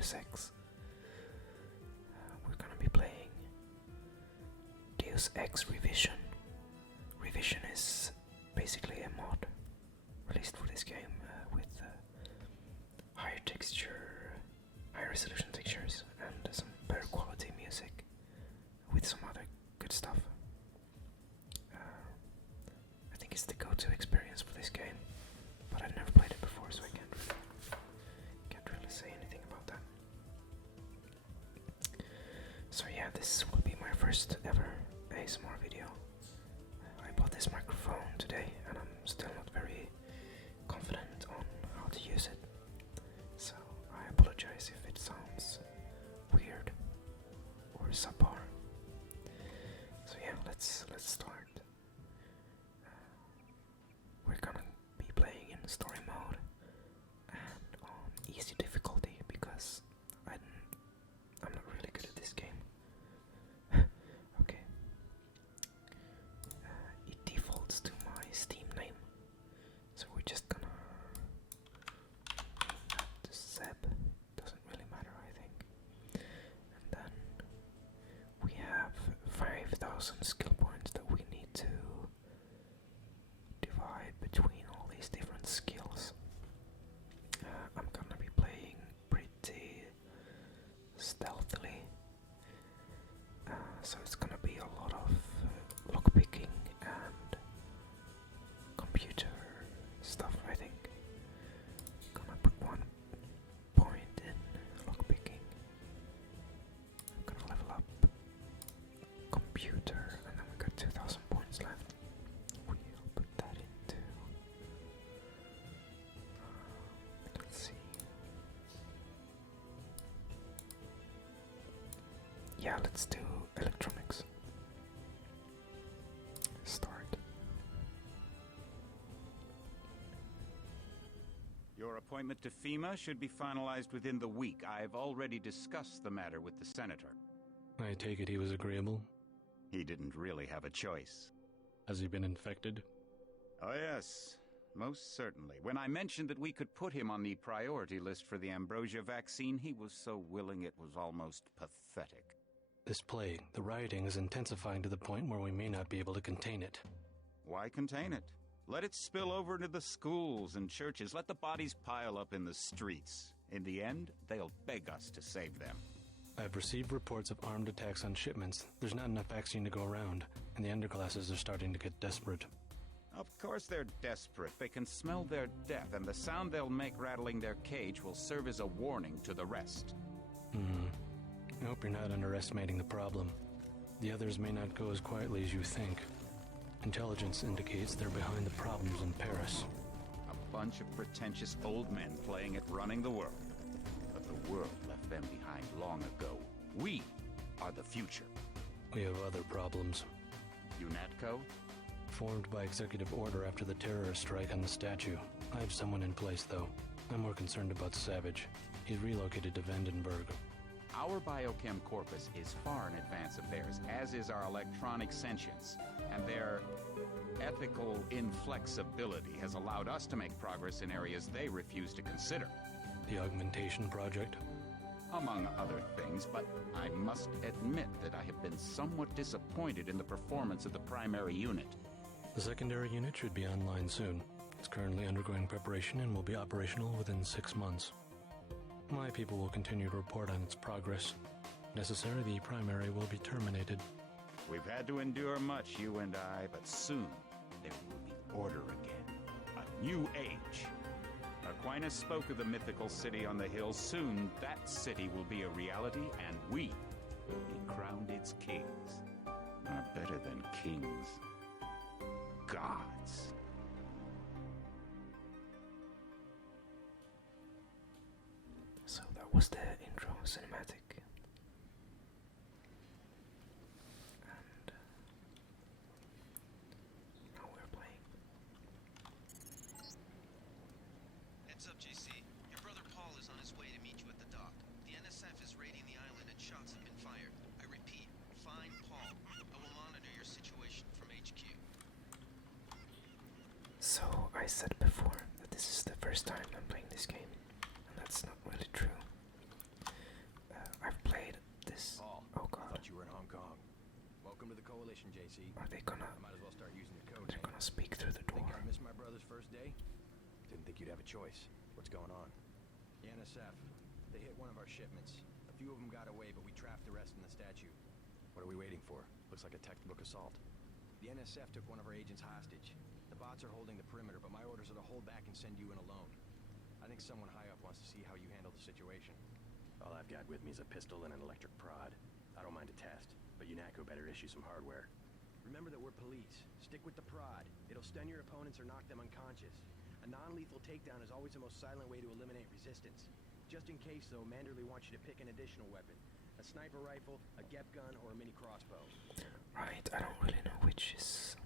Deus Ex. We're gonna be playing Deus Ex Revision. Revision is basically a mod released for this game with higher texture, high resolution textures, and some better quality music with some other good stuff. I think it's the go-to experience for this game, but I've never played it before, so I can't really say anything about that. So yeah, this will be my first ever ASMR video. I bought this microphone today, and I'm still not very confident on how to use it, so I apologize if it sounds weird or subpar. So yeah, let's start. We're gonna be playing in story mode and on easy difficulty because I'm not really good at this game. Okay. It defaults to my Steam name, so we're just gonna add Zeb. Doesn't really matter, I think. And then we have 5,000 skill points that we need to divide between all these different skills. I'm gonna be playing pretty stealthily, so it's gonna be a lot of lockpicking and computer stuff, I think. Gonna put 1 point in lockpicking. I'm gonna level up computer, and then we got 2,000 points left. We'll put that into, let's see. Yeah, let's do electronics. Start. Your appointment to FEMA should be finalized within the week. I've already discussed the matter with the senator. I take it he was agreeable. He didn't really have a choice. Has he been infected? Oh yes, most certainly. When I mentioned that we could put him on the priority list for the ambrosia vaccine, he was so willing it was almost pathetic. This plague, the rioting is intensifying to the point where we may not be able to contain it. Why contain it? Let it spill over into the schools and churches. Let the bodies pile up in the streets. In the end, they'll beg us to save them. I've received reports of armed attacks on shipments. There's not enough vaccine to go around, and the underclasses are starting to get desperate. Of course they're desperate. They can smell their death, and the sound they'll make rattling their cage will serve as a warning to the rest. I hope you're not underestimating the problem. The others may not go as quietly as you think. Intelligence indicates they're behind the problems in Paris. A bunch of pretentious old men playing at running the world. But the world left them behind long ago. We are the future. We have other problems. UNATCO? Formed by executive order after the terrorist strike on the statue. I have someone in place, though. I'm more concerned about Savage. He's relocated to Vandenberg. Our biochem corpus is far in advance of theirs, as is our electronic sentience, and their ethical inflexibility has allowed us to make progress in areas they refuse to consider. The augmentation project? Among other things, but I must admit that I have been somewhat disappointed in the performance of the primary unit. The secondary unit should be online soon. It's currently undergoing preparation and will be operational within 6 months. My people will continue to report on its progress. If necessary, the primary will be terminated. We've had to endure much, you and I, but soon there will be order again. A new age. Aquinas spoke of the mythical city on the hill. Soon that city will be a reality, and we will be crowned its kings. Not better than kings. Gods. So that was the intro cinematic. And now we're playing. Heads up, JC. Your brother Paul is on his way to meet you at the dock. The NSF is raiding the island and shots have been fired. I repeat, find Paul. I will monitor your situation from HQ. So I said before that this is the first time I'm playing this game, and that's not really true. Welcome to the Coalition, JC. Are they gonna? I might as well start using your code. They're gonna speak through the door. Think I missed my brother's first day? Didn't think you'd have a choice. What's going on? The NSF. They hit one of our shipments. A few of them got away, but we trapped the rest in the statue. What are we waiting for? Looks like a textbook assault. The NSF took one of our agents hostage. The bots are holding the perimeter, but my orders are to hold back and send you in alone. I think someone high up wants to see how you handle the situation. All I've got with me is a pistol and an electric prod. I don't mind a test, but UNACO better issue some hardware. Remember that we're police. Stick with the prod. It'll stun your opponents or knock them unconscious. A non-lethal takedown is always the most silent way to eliminate resistance. Just in case, though, Manderley wants you to pick an additional weapon. A sniper rifle, a GEP gun, or a mini crossbow. Right, I don't really know which is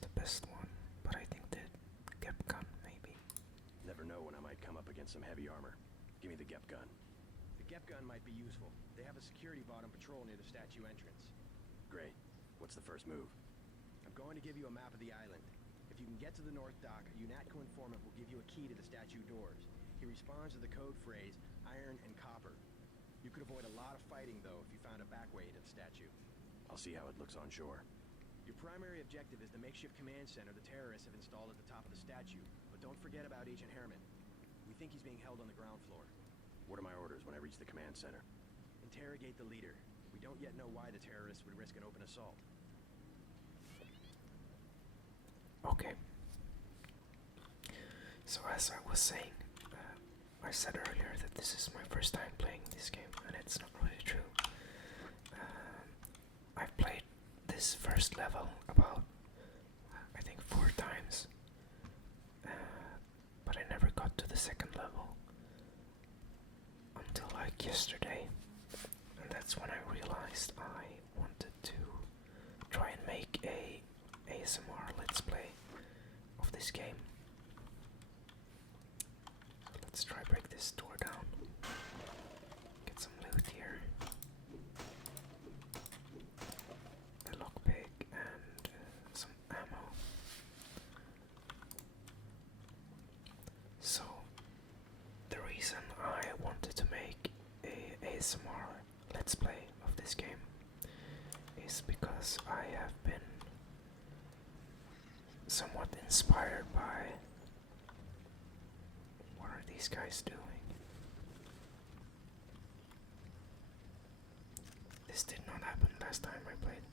the best one, but I think the GEP gun maybe. Never know when I might come up against some heavy armor. Give me the GEP gun. The GEP gun might be useful. They have a security bot on patrol near the statue entrance. Great. What's the first move? I'm going to give you a map of the island. If you can get to the North Dock, a UNATCO informant will give you a key to the statue doors. He responds to the code phrase, iron and copper. You could avoid a lot of fighting, though, if you found a back way to the statue. I'll see how it looks on shore. Your primary objective is the makeshift command center the terrorists have installed at the top of the statue, but don't forget about Agent Herman. We think he's being held on the ground floor. What are my orders when I reach the command center? Interrogate the leader. We don't yet know why the terrorists would risk an open assault. Okay. So as I was saying, I said earlier that this is my first time playing this game, and it's not really true. I've played this first level about, I think, 4 times, but I never got to the second level until like yesterday, and that's when I realized I wanted to try and make a ASMR Let's Play of this game. Let's try break this door down. Get some loot here. A lockpick and some ammo. So, the reason I wanted to make a ASMR Let's Play of this game is because I have been somewhat inspired by what are these guys doing? This did not happen last time I played.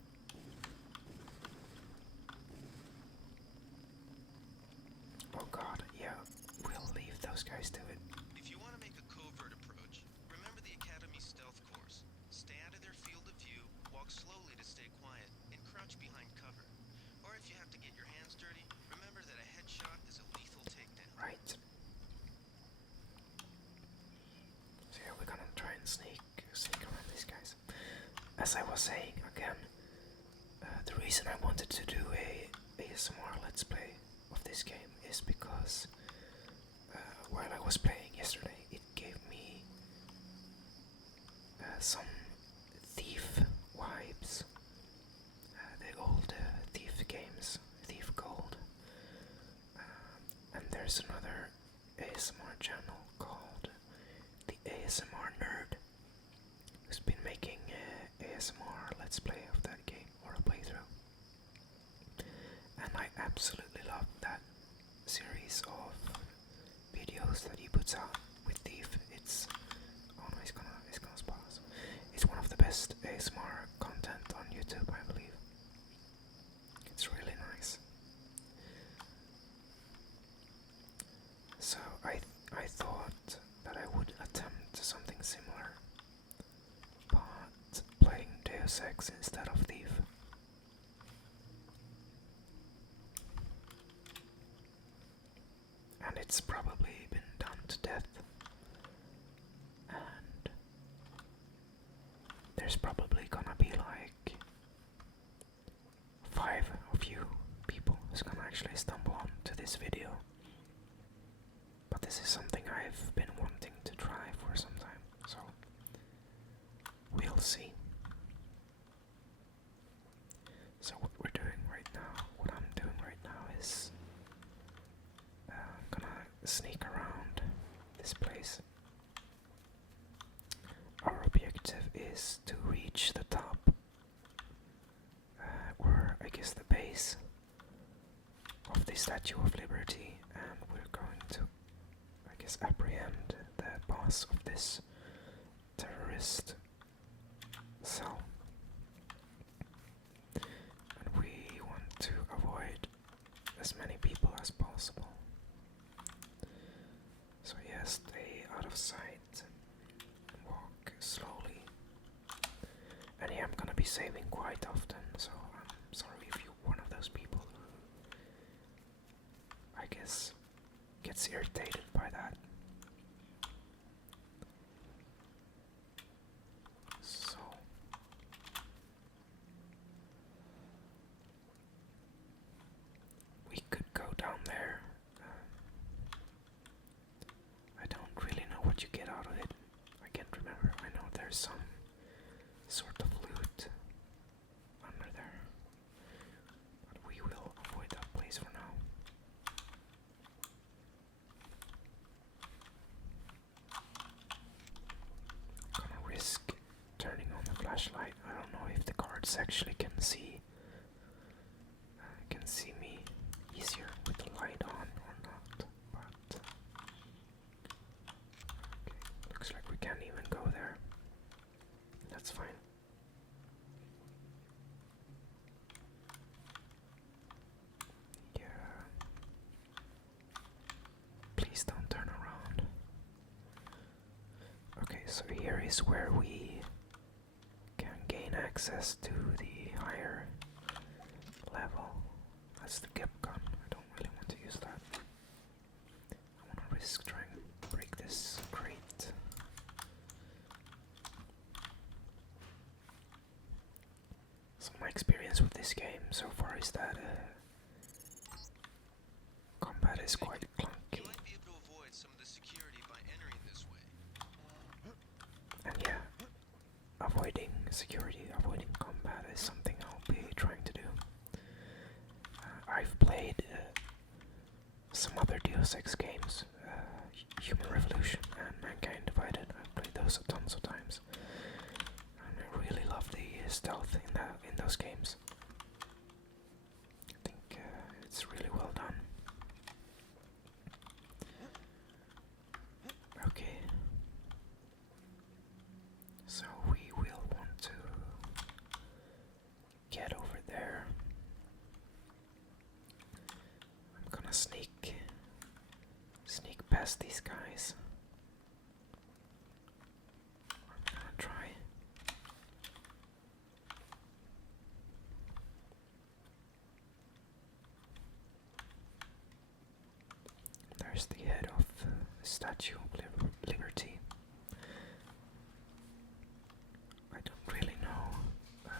Oh god, yeah, we'll leave those guys to it. If you want to make a covert approach, remember the Academy's stealth course. Stay out of their field of view, walk slowly to stay quiet, and crouch behind cover. Or if you have to get your hands dirty, remember that a headshot is a lethal takedown. Right. So yeah, we're gonna try and sneak around these guys. As I was saying again, the reason I wanted to do a ASMR Let's Play of this game is because while I was playing yesterday, it gave me some Thief vibes. The old Thief games, Thief Gold. And there's another ASMR channel called the ASMR Nerd, who's been making ASMR Let's Play of that game, or a playthrough. And I absolutely love that series of videos that he puts out with Thief. It's oh no, it's gonna pause. It's one of the best ASMR content on YouTube, I believe. It's really nice. So I thought that I would attempt something similar, but playing Deus Ex instead of Thief. And it's probably been done to death. And there's probably gonna be like 5 of you people who's gonna actually stumble onto this video. But this is something I've been wanting to try for some time, so we'll see. So what I'm doing right now is I'm gonna sneak around this place. Our objective is to reach the top base of the Statue of Liberty, and we're going to, I guess, apprehend the boss of this terrorist cell. And we want to avoid as many people as possible. So yeah, stay out of sight, walk slowly. And yeah, I'm gonna be saving quite often, so I'm sorry if you're one of those people who, I guess, gets irritated by that. So we could go down there. I don't really know what you get out of it. I can't remember. I know there's some sort of loot under there, but we will avoid that place for now. Gonna risk turning on the flashlight. I don't know if the guards actually can see me easier with the light on or not, but okay, looks like we can't even go there. That's fine. Yeah. Please don't turn around. Okay, so here is where we can gain access to the higher level. That's the gap gun. I don't really want to use that. I want to risk trying to break this crate. So my experience with this game so far is that combat is quite clunky. You might be able to avoid some of the security by entering this way. And yeah, avoiding security, avoiding combat is something I'll be trying to do. I've played some other Deus Ex games, Human Revolution and Mankind Divided. I've played those tons of times, and I really love the stealth in those games. I think it's really well done. Okay, so we will want to get over there. I'm gonna sneak past these guys. I'm gonna try. There's the head of the Statue of Liberty. I don't really know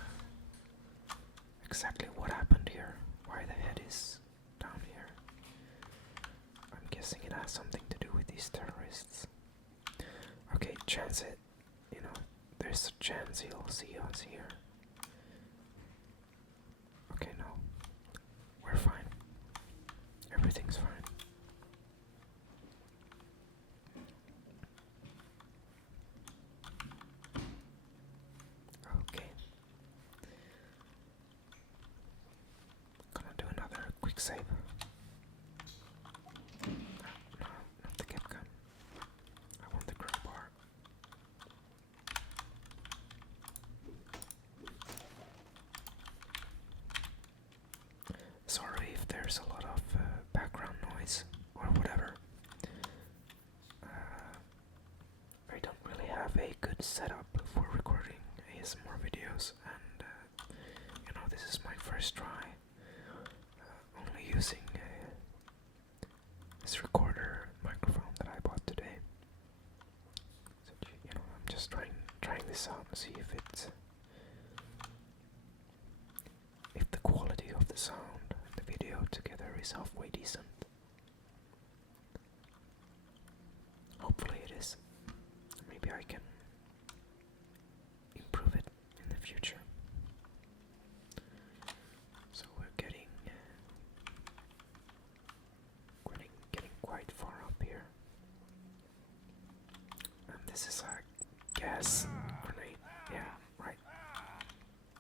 exactly what happened here, why the head is down here. I'm guessing it has something to do with these terrorists. Okay, chance it. You know, there's a chance he'll see us here. Okay, no. We're fine. Everything's fine. Okay. Gonna do another quick save. No, not the cap gun. I want the crowbar. Sorry if there's a lot of background noise or whatever. I don't really have a good setup for recording ASMR videos, and you know, this is my first try. Only using this recorder microphone that I bought today. So you know, I'm just trying this out and see if the quality of the sound and the video together is halfway decent. Hopefully it is. Maybe I can improve it in the future. So we're getting quite far up here. And this is a gas grenade. Yeah, right.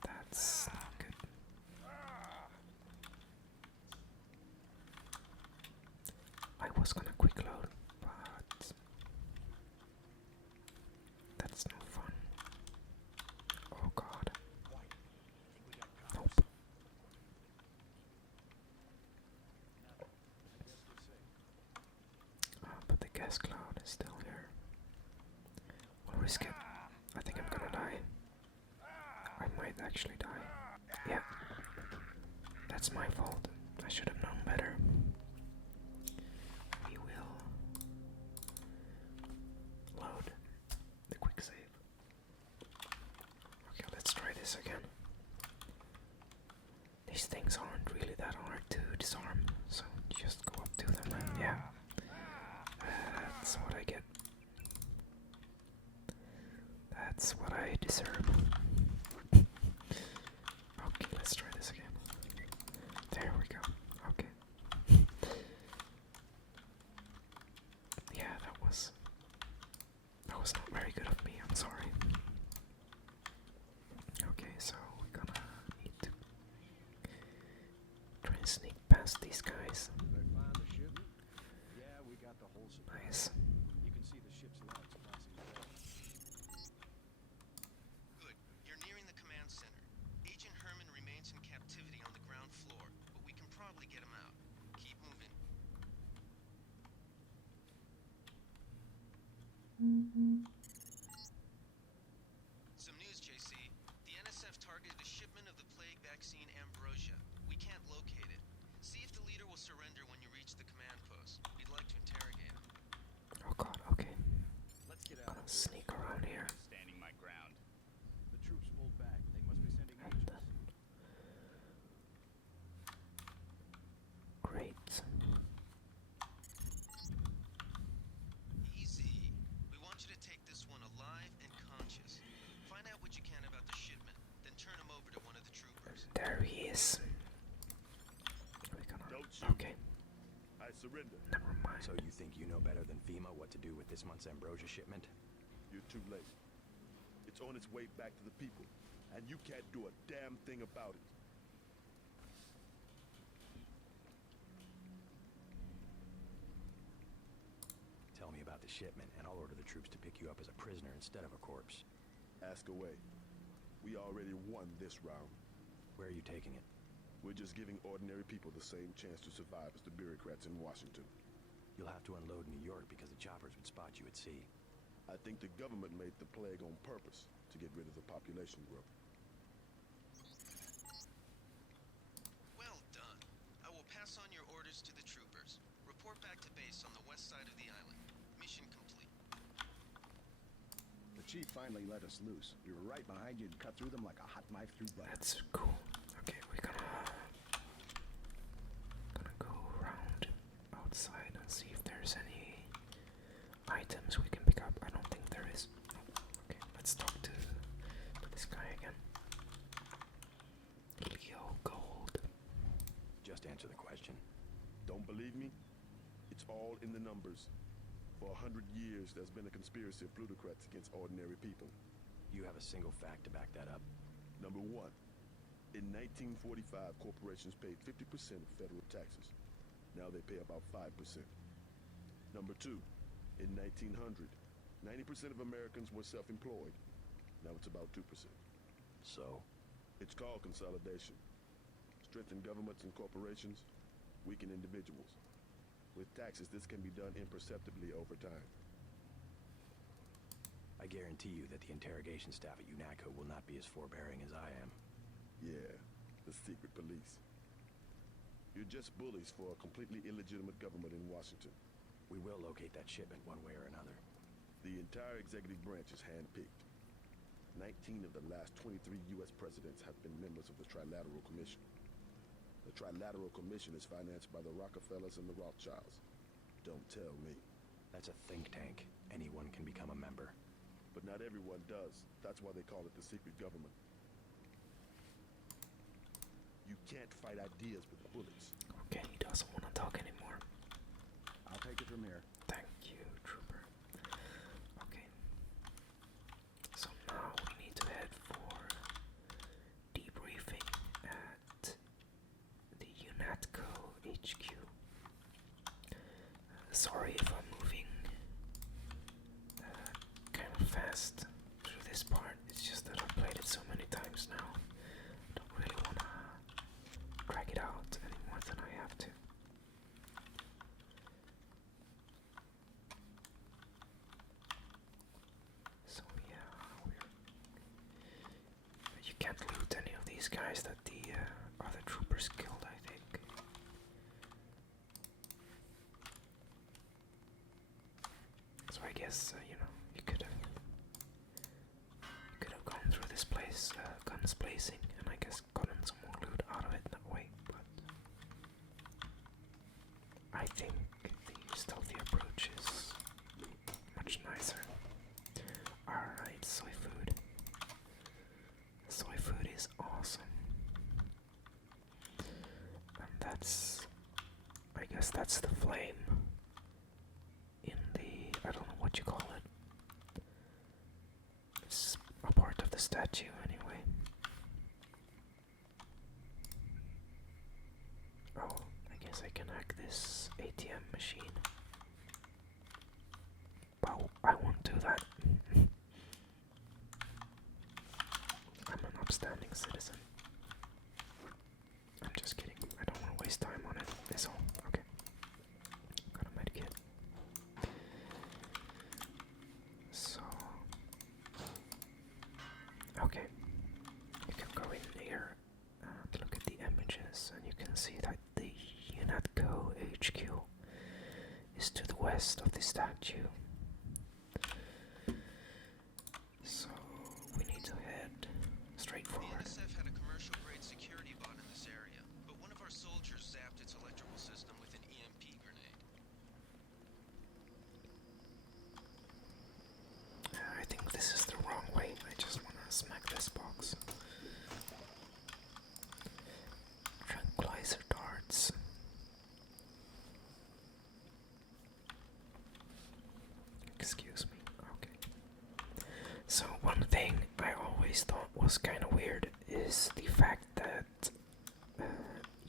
That's not good. gas cloud is still here. We'll risk it. I think I'm gonna die. I might actually die. Yeah. That's my fault. I should have known better. We will load the quick save. Okay, let's try this again. These things aren't really that hard to disarm, so just go up to them and yeah. That's what I get. That's what I deserve. Okay, let's try this again. There we go. Okay. Yeah, that was not very good of me. I'm sorry. Okay, so we're gonna need to try and sneak past these guys. They find the shipment? Yeah, we got the whole supply. Nice. You can see the ship's logs crossing the bay. Good. You're nearing the command center. Agent Herman remains in captivity on the ground floor, but we can probably get him out. Keep moving. Some news, JC. The NSF targeted a shipment of the plague vaccine Ambrosia. We can't locate it. See if the leader will surrender when you reach the command post. We'd like to interrogate him. Oh god, okay. Let's get out. Gonna sneak around here. Standing my ground. The troops pulled back. They must be sending And agents. then great. Easy. We want you to take this one alive and conscious. Find out what you can about the shipment, then turn him over to one of the troopers. There he is. We're gonna. Don't shoot. Okay, I surrender. never mind. So you think you know better than FEMA what to do with this month's Ambrosia shipment? You're too late. It's on its way back to the people, and you can't do a damn thing about it. Tell me about the shipment, and I'll order the troops to pick you up as a prisoner instead of a corpse. Ask away. We already won this round. Where are you taking it? We're just giving ordinary people the same chance to survive as the bureaucrats in Washington. You'll have to unload in New York because the choppers would spot you at sea. I think the government made the plague on purpose to get rid of the population growth. Well done. I will pass on your orders to the troopers. Report back to base on the west side of the island. Mission complete. The chief finally let us loose. We were right behind you and cut through them like a hot knife through butter. That's cool. Okay, we're gonna go around outside and see if there's any items we can pick up. I don't think there is. No. Okay, let's talk to this guy again. Leo Gold. Just answer the question. Don't believe me? It's all in the numbers. For 100 years, there's been a conspiracy of plutocrats against ordinary people. You have a single fact to back that up. Number one, in 1945, corporations paid 50% of federal taxes. Now they pay about 5%. Number two, in 1900, 90% of Americans were self-employed. Now it's about 2%. So, It's called consolidation. Strengthen governments and corporations, weaken individuals. With taxes, this can be done imperceptibly over time. I guarantee you that the interrogation staff at UNACO will not be as forbearing as I am. Yeah, the secret police. You're just bullies for a completely illegitimate government in Washington. We will locate that shipment one way or another. The entire executive branch is handpicked. 19 of the last 23 U.S. presidents have been members of the Trilateral Commission. The Trilateral Commission is financed by the Rockefellers and the Rothschilds. Don't tell me. That's a think tank. Anyone can become a member. But not everyone does. That's why they call it the secret government. You can't fight ideas with bullets. Okay, he doesn't want to talk anymore. I'll take it from here. Thank you, trooper. Okay. So now we need to head for debriefing at the UNATCO HQ. Sorry if I'm moving kind of fast through this part. It's just that I've played it so many times now. I don't really want to drag it out any more than I have to. can't loot any of these guys that the other troopers killed, I think. So I guess, you know, you could have gone through this place, guns blazing, and I guess gotten some more loot out of it that way, but I think the stealthy approach is much nicer. Alright, soy food. Soy food is awesome. And that's, I guess that's the flame in the, I don't know what you call it. It's a part of the statue anyway. Oh, I guess I can hack this ATM machine. But I won't do that. I'm an upstanding citizen. I'm just kidding. I don't want to waste time on it. That's all. Okay. Got a medkit. So. Okay. You can go in here and look at the images, and you can see that the UNATCO HQ is to the west of the statue. So we need to head straight The forward. NSF had a commercial-grade security bot in this area, but one of our soldiers zapped its electrical system with an EMP grenade. I think this is the wrong way. I just want to smack this box. Tranquilizer darts. Excuse me. Okay. So one thing I always thought was kind of weird is the fact that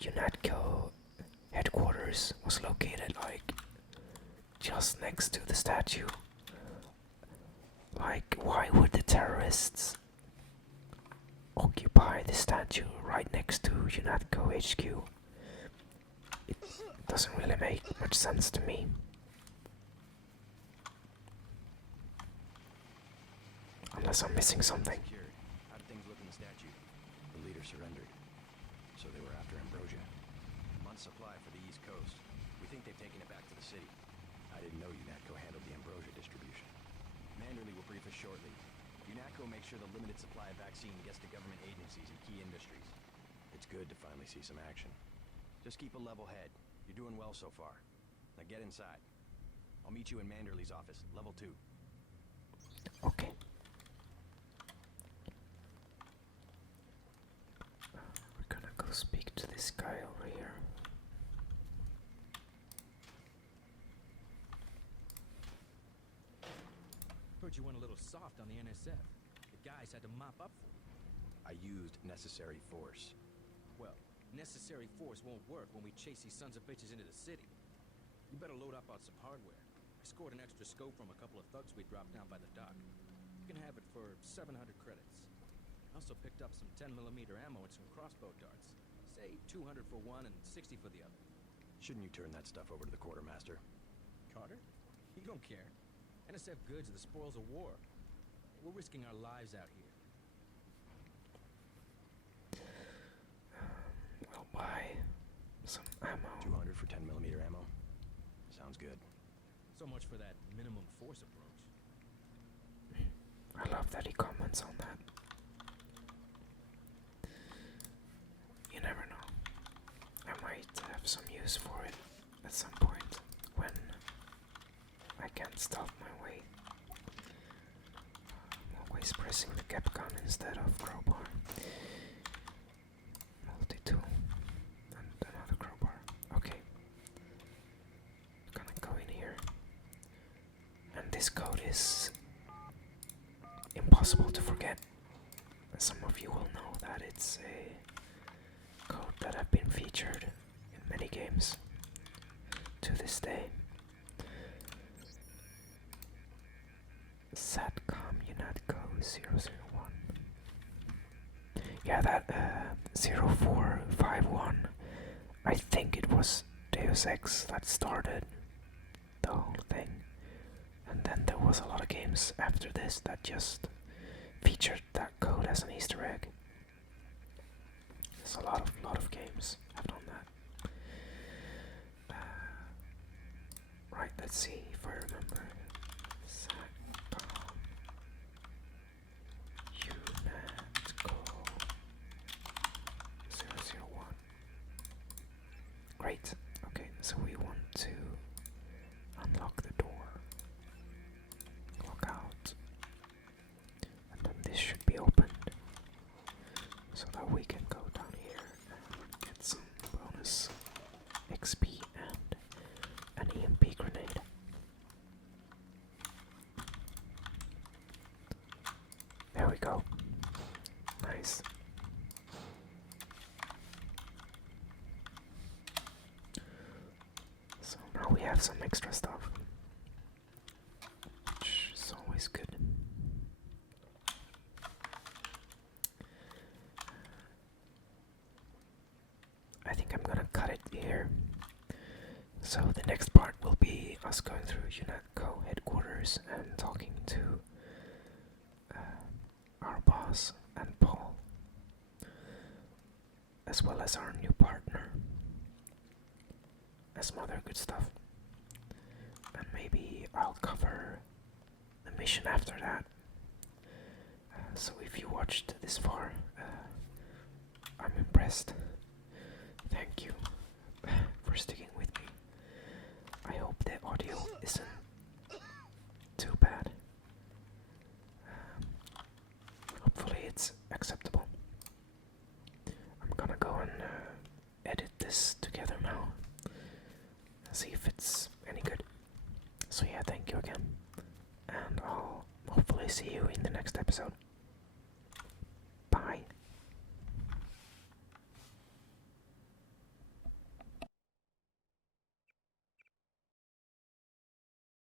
UNATCO headquarters was located like just next to the statue. Like, why would the terrorists occupy the statue right next to UNATCO HQ? It doesn't really make much sense to me. Unless I'm missing something. Secured. How did things look in the statue? The leader surrendered. So they were after Ambrosia. A month's supply for the East Coast. We think they've taken it back to the city. I didn't know UNATCO handled the Ambrosia distribution. Manderley will brief us shortly. UNATCO makes sure the limited supply of vaccine gets to government agencies and key industries. It's good to finally see some action. Just keep a level head. You're doing well so far. Now get inside. I'll meet you in Manderley's office, level 2. Okay. We're gonna go speak to this guy over here. Heard you went a little soft on the NSF. The guys had to mop up for you. I used necessary force. Well, necessary force won't work when we chase these sons of bitches into the city. You better load up on some hardware. I scored an extra scope from a couple of thugs we dropped down by the dock. You can have it for 700 credits. I also picked up some 10mm ammo and some crossbow darts. Say 200 for one and 60 for the other. Shouldn't you turn that stuff over to the quartermaster? Carter? He don't care. NSF goods are the spoils of war. We're risking our lives out here. We'll buy some ammo. 200 for 10mm ammo? Sounds good. So much for that minimum force approach. I love that he comments on that. You never know. I might have some use for it at some point when I can't stop my way. I'm always pressing the cap gun instead of crowbar. Multi-tool and another crowbar. Okay. Gonna go in here. And this code is impossible to forget. Some of you will know that it's a code that have been featured in many games to this day. Satcom UNATCO 001. Yeah, that 0451. I think it was Deus Ex that started the whole thing. And then there was a lot of games after this that just featured that code as an Easter egg. a lot of games have done that. Right, let's see if I remember. Satcom UNATCO 001. Great. Okay, so we want to unlock the door. Lock out. And then this should be opened. So that we can go down here and get some bonus XP and an EMP grenade. There we go. Nice. So now we have some extra stuff, which is always good. I think I'm gonna cut it here. So the next part will be us going through UNATCO headquarters and talking to our boss and Paul, as well as our new partner, and some other good stuff. And maybe I'll cover the mission after that. So if you watched this far, I'm impressed. Thank you for sticking with me. I hope the audio isn't too bad. Hopefully it's acceptable. I'm gonna go and edit this together now and see if it's any good. So yeah, thank you again, and I'll hopefully see you in the next episode.